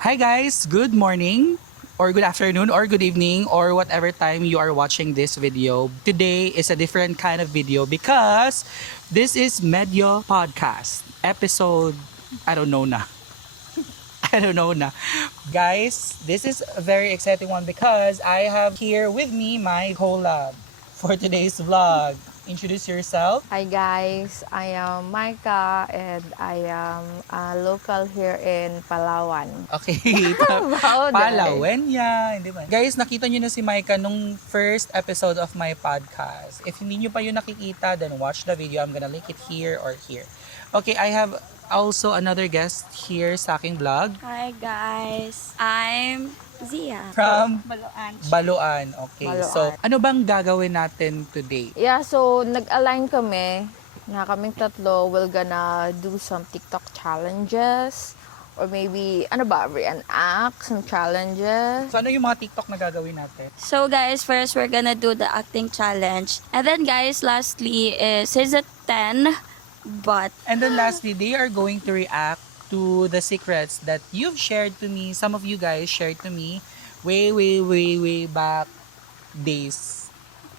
Hi guys, good morning or good afternoon or good evening or whatever time you are watching this video. Today is a different kind of video because this is Medyo Podcast episode I don't know na. I don't know na. Guys, this is a very exciting one because I have here with me my collab for today's vlog. Introduce yourself. Hi guys, I am Micah and I am local here in Palawan. Okay. Wow, Palawenya. Hindi ba? Guys, nakita nyo na si Micah nung first episode of my podcast. If hindi nyo pa yun nakikita, then watch the video. I'm gonna link it here or here. Okay, I have also another guest here sa aking vlog. Hi guys, I'm Zia. From Baloan. Baluan. Okay, Baluan. so ano bang gagawin natin today? Yeah, so nag-align kami na kaming tatlo will gonna do some TikTok challenges or maybe, reenact some challenges. So ano yung mga TikTok na gagawin natin? So guys, first we're gonna do the acting challenge. And then guys, lastly is season 10. But And then lastly, they are going to react to the secrets that you've shared to me. Some of you guys shared to me way back days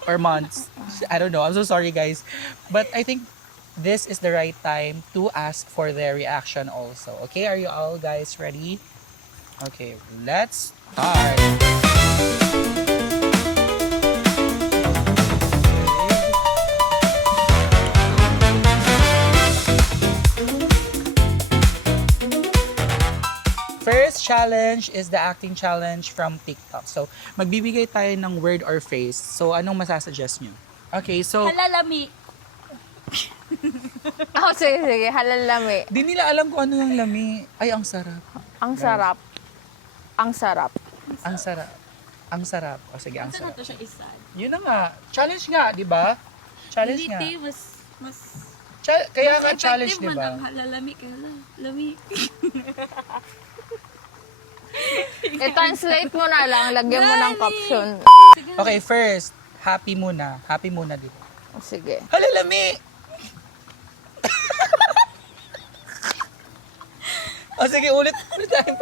or months. I don't know. I'm so sorry, guys. But I think this is the right time to ask for their reaction also. Okay, are you all guys ready? Okay, let's start. First challenge is the acting challenge from TikTok. So, magbibigay tayo ng word or phrase. So, anong masasuggest nyo? Okay, so, halalami. Sige, halalami. di nila alam kung ano yung lami. Ay, ang sarap. Ang sarap. Ang sarap. Ang sarap. Ang sarap. O, sige, ang Saan na sarap. to siya isa? Yun na nga. Challenge nga, di ba? Challenge nga. Hindi, mas Kaya mas nga challenge, effective di man ba? ang halalami kaya lami. I-translate mo na lang, lagyan mo ng caption. Okay, first, happy muna. Happy muna, di ba? Sige. Halalami! O, sige, ulit tayo.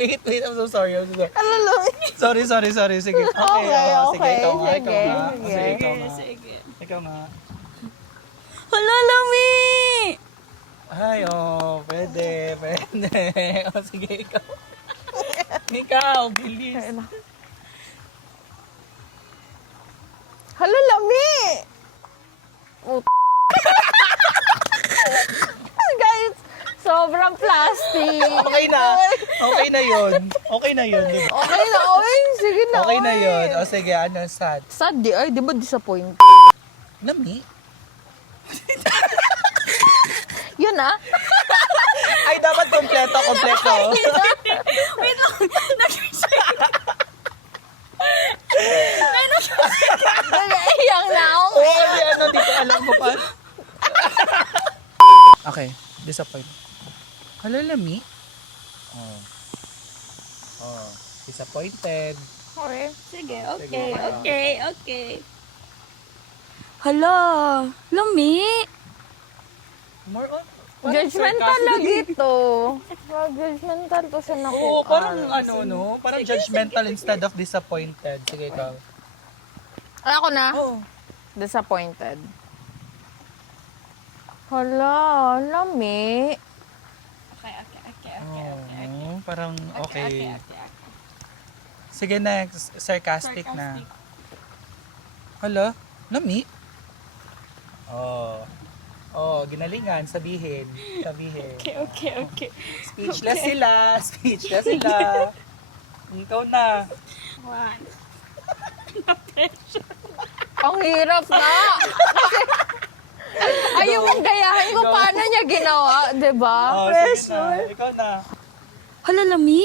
Wait, I'm so sorry. Halalami. Sorry. Sige. Okay, sige, ikaw nga. Sige. Sige, ikaw nga. Sige. Ikaw nga. Halalami! Ay, pwede. O, sige, ikaw. Ikaw, bilis. Halalami! Guys, sobrang plastic. Okay na yun. Okay na yun. Di ba? Okay na, oy. Sige na, Okay na oy. yun. O, sige, ano, sad. Sad di ba disappoint? Lami? Yun ah. Ay, dapat kompleto. Nag-iyak na ako. Oo, di ano, di ko alam mo pa. Okay, disappoint. Halalami? Disappointed. Okay. Sige, Sige. okay. Hala, lami. More on. Judgmental lagi to. Judgmental to siya na Oo, parang ano, no? Parang judgmental instead of disappointed. Sige, ikaw. Ako na. Oo. Disappointed. Hala, lami. Okay. Parang okay. Sige, next. Sarcastic na. Hala, lami? Ginalingan. Sabihin. Okay. Speechless sila. Ikaw na. One. Ang hirap na. Kasi, ayaw kong gayahin kung paano niya ginawa, di ba? Sige na. Ikaw na. Hala, lami.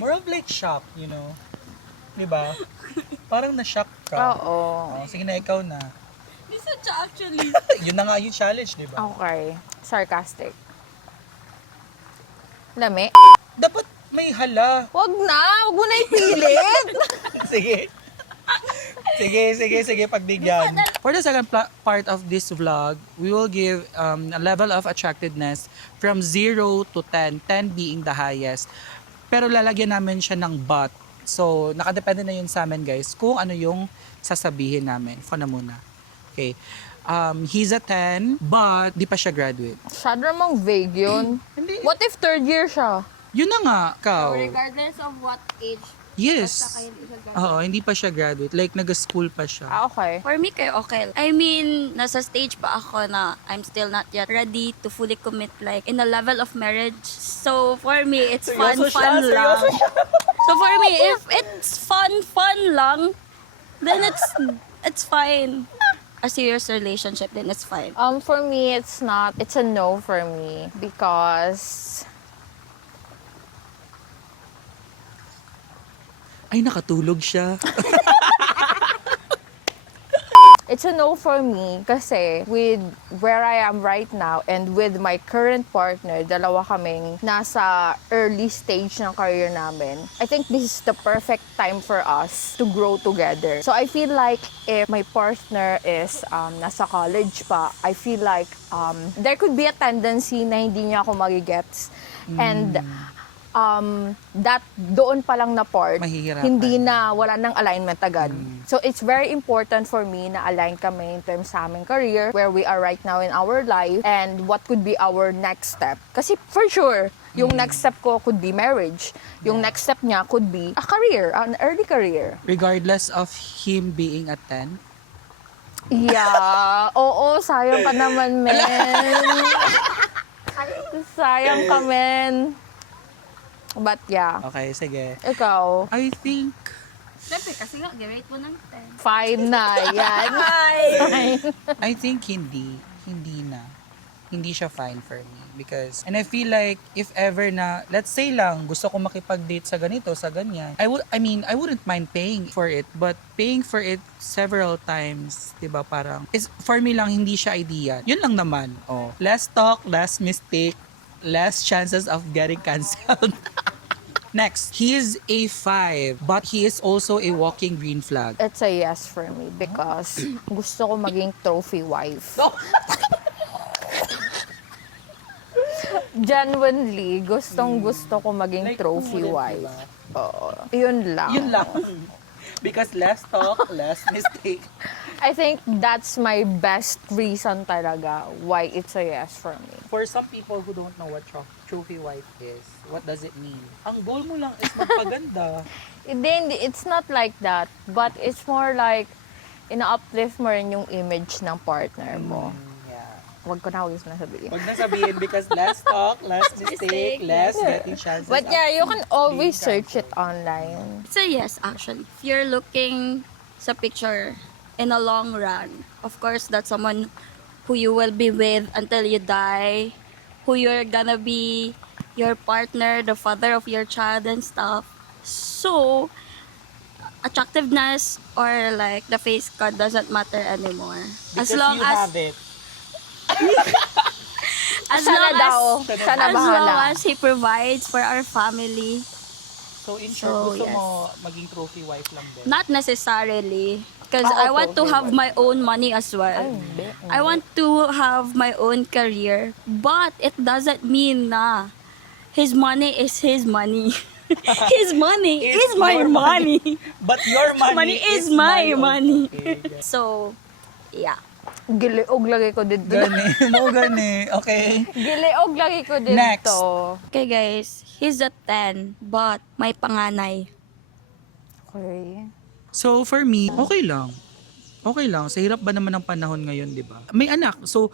More of like shock, you know? Di ba? Parang na-shock ka. Oo. Sige na, ikaw na. This is actually. Yun na nga yung challenge, di ba? Okay. Sarcastic. Lami? Dapat may hala. Wag mo na ipilit. Sige. Sige, pagbigyan. For the second part of this vlog, we will give a level of attractiveness from 0 to 10, 10 being the highest. Pero lalagyan namin siya ng but. So, nakadepende na yun sa amin, guys, kung ano yung sasabihin namin. Ikaw na muna. Okay. He's a 10, but di pa siya graduate. Masyado namang vague yun. Hindi. What if third year siya? Yun na nga, ikaw. Regardless of what age, Yes. Oo, hindi pa siya graduate. Like, nag-school pa siya. Okay. for me, okay. I mean, nasa stage pa ako na I'm still not yet ready to fully commit like in a level of marriage. So, for me, it's fun lang. So, for me, if it's fun lang, then it's fine. A serious relationship, then it's fine. For me, it's a no for me because Ay, nakatulog siya. it's a no for me kasi with where I am right now and with my current partner, dalawa kaming nasa early stage ng career namin. I think this is the perfect time for us to grow together. So I feel like if my partner is nasa college pa, I feel like there could be a tendency na hindi niya ako magigets. And that doon pa lang na part, Mahihirapan. hindi na, wala nang alignment agad. So it's very important for me na align kami in terms sa aming career, where we are right now in our life, and what could be our next step. Kasi for sure, yung next step ko could be marriage. Yung next step niya could be a career, an early career. Regardless of him being a 10. Yeah, oo, sayang pa naman, men. Sayang ka, men. But yeah, Okay, sige. ikaw, I think, Siyempre, kasi nga, girate mo ng 10. fine na, yan. Fine. I think hindi na. Hindi siya fine for me. Because, and I feel like, if ever na, let's say lang, gusto ko makipag-date sa ganito, sa ganyan, I wouldn't mind paying for it, but paying for it several times, diba, parang, for me lang, hindi siya idea. Yun lang naman, oh. Less talk, less mistake, less chances of getting cancelled. Next, he is a 5, but he is also a walking green flag. It's a yes for me because gusto ko maging trophy wife. Genuinely, gusto ko maging trophy wife. Oo. Yun lang. Yun lang. Because less talk, less mistake. I think that's my best reason talaga why it's a yes for me. For some people who don't know what trophy wife is, what does it mean? Ang goal mo lang is magpaganda. Then it's not like that, but it's more like ina-uplift mo rin yung image ng partner mo. Yeah. Wag ko na sabihin. Wag na sabihin because less talk, less mistake, less getting chances. But yeah, you can always being search it online. It's a yes, actually. If you're looking sa picture in a long run, of course, that's someone who you will be with until you die, who you're gonna be your partner, the father of your child and stuff. So, attractiveness or like the face cut doesn't matter anymore. Because as long you as have it. Sana daw. Sana as long bahala. as he provides for our family. So in short, So, gusto yes. mo maging trophy wife lang din. Not necessarily. Because Ako I want to trophy have wife. my own money as well. Ay, hindi. I want to have my own career. But it doesn't mean na his money is his money. His money It's is my your money. money. But your money, Money is my own. money. Okay, yes. So, yeah. Giliog lagi ko dito. Gani, mo gani. Okay. Giliog lagi ko dito. Next. Okay guys, he's a 10 but may panganay. Okay. So for me, okay lang. Okay lang. Sa hirap ba naman ng panahon ngayon, di ba? May anak. So,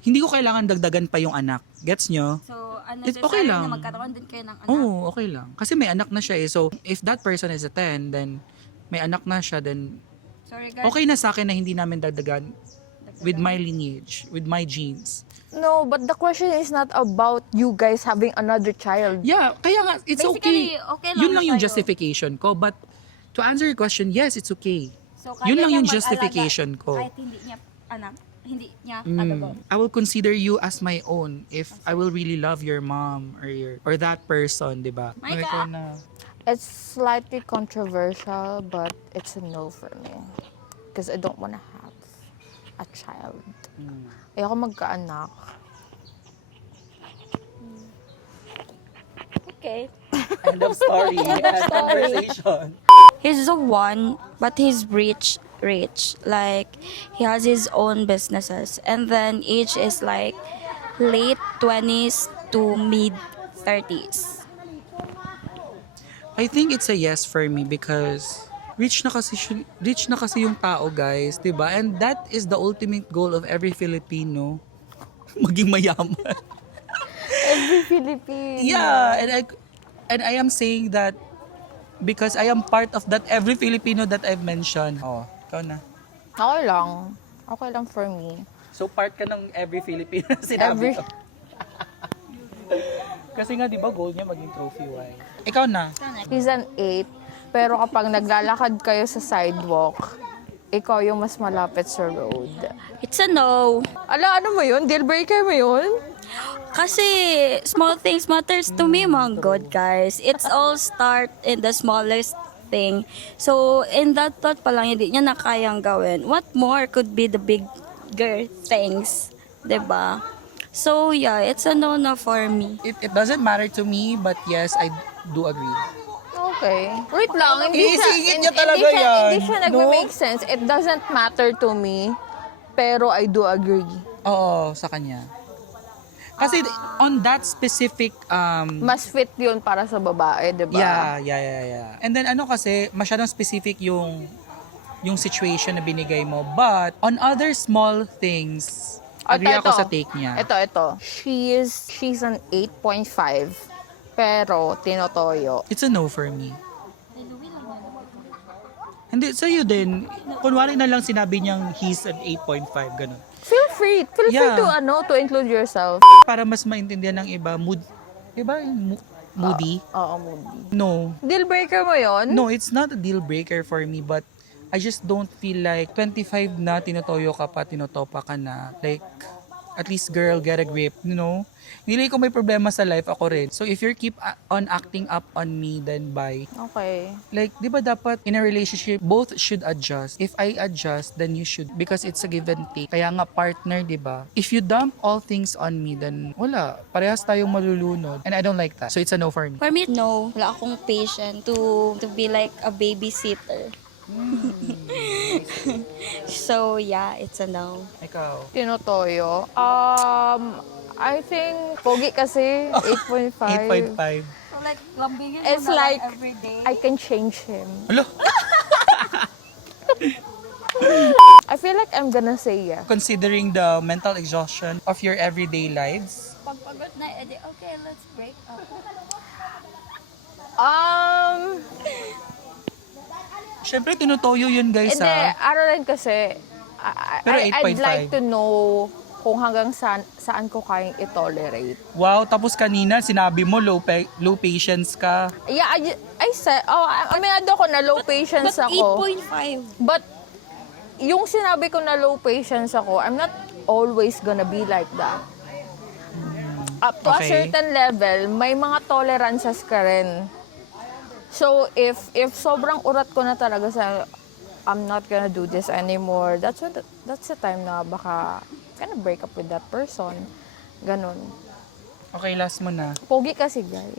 hindi ko kailangan dagdagan pa yung anak. Gets nyo? So, It's okay lang. na magkaroon din kayo ng anak. Oo, okay lang. Kasi may anak na siya eh. So, if that person is a 10, then may anak na siya, then So, regardless, okay na sa akin na hindi namin dagdagan with my lineage, with my genes. No, but the question is not about you guys having another child. Yeah, kaya nga, it's Basically, okay. okay lang Yun lang yung sa'yo. justification ko. But to answer your question, yes, it's okay. so Yun lang kaya yung niya justification mag-alaga ko. Kahit hindi niya anak, hindi niya alaga. I will consider you as my own if I will really love your mom or that person, 'di ba? My Ikaw God. na. It's slightly controversial, but it's a no for me. because I don't wanna have a child. Ayoko magkaanak. Okay. End of story. End conversation. He's the one, but he's rich. Like, he has his own businesses. And then age is like late 20s to mid 30s. I think it's a yes for me because rich na kasi yung tao, guys, 'di ba? And that is the ultimate goal of every Filipino, maging mayaman. Every Filipino. Yeah, and I am saying that because I am part of that every Filipino that I've mentioned. Oh, ikaw na. Okay lang. Okay lang for me. So part ka ng every Filipino na sinabi Every- ko. Kasi nga 'di ba goal niya maging trophy wife. Ikaw na. He's an 8, pero kapag naglalakad kayo sa sidewalk, ikaw yung mas malapit sa road. It's a no. Ano mo yun? Deal breaker mo yun? Kasi small things matters to me, mga good guys. It's all start in the smallest thing. So, in that thought pa lang, hindi niya na kayang gawin. What more could be the bigger things? 'Di ba? So, yeah, it's a no-no for me. It doesn't matter to me, but yes, I do agree. Okay. Wait lang, Iisingit niya talaga hindi yan, siya no? nag-make sense. It doesn't matter to me, pero I do agree. Oo, sa kanya. Kasi on that specific Mas fit yun para sa babae, di ba? yeah. And then ano kasi masyadong specific yung situation na binigay mo, but on other small things agree ako sa take niya. Ito. She's an 8.5, pero tinotoyo. It's a no for me. Hindi, sa'yo din. Kunwari na lang sinabi niyang he's an 8.5, ganun. Feel free Yeah. to include yourself. Para mas maintindihan ng iba, iba yung moody? Oo, moody. No. Deal breaker mo yon? No, it's not a deal breaker for me, but I just don't feel like 25 na tinotoyo ka pa, tinotopa ka na. Like, at least girl, get a grip, you know? Hindi ko may problema sa life, ako rin. So if you keep on acting up on me, then bye. Okay. Like, di ba dapat in a relationship, both should adjust. If I adjust, then you should. Because it's a give and take. Kaya nga partner, di ba? If you dump all things on me, then wala. Parehas tayong malulunod. And I don't like that. So it's a no for me. For me, no. Wala akong patience to be like a babysitter. So, yeah, it's a no. Ikaw. Tinotoyo. I think, pogi kasi, 8.5. 8.5. So, like, lambingin It's like, every day. I can change him. Alo, I feel like I'm gonna say yeah. considering the mental exhaustion of your everyday lives, Pagpagod na, edi, okay, let's break up. syempre tinutoyo yun guys Hindi, ha. ano rin kasi, Pero I'd 8.5. like to know kung hanggang saan ko kayang i-tolerate. Wow, tapos kanina sinabi mo low patience ka. Yeah, I said, aminado ko na low patience But ako. 8.5. But, yung sinabi ko na low patience ako, I'm not always gonna be like that. Up to a Okay. certain level, may mga tolerances ka rin. So, if sobrang urat ko na talaga sa, I'm not gonna do this anymore, that's the time na baka gonna break up with that person. Ganon. Okay, last mo na. Pogi kasi, guys.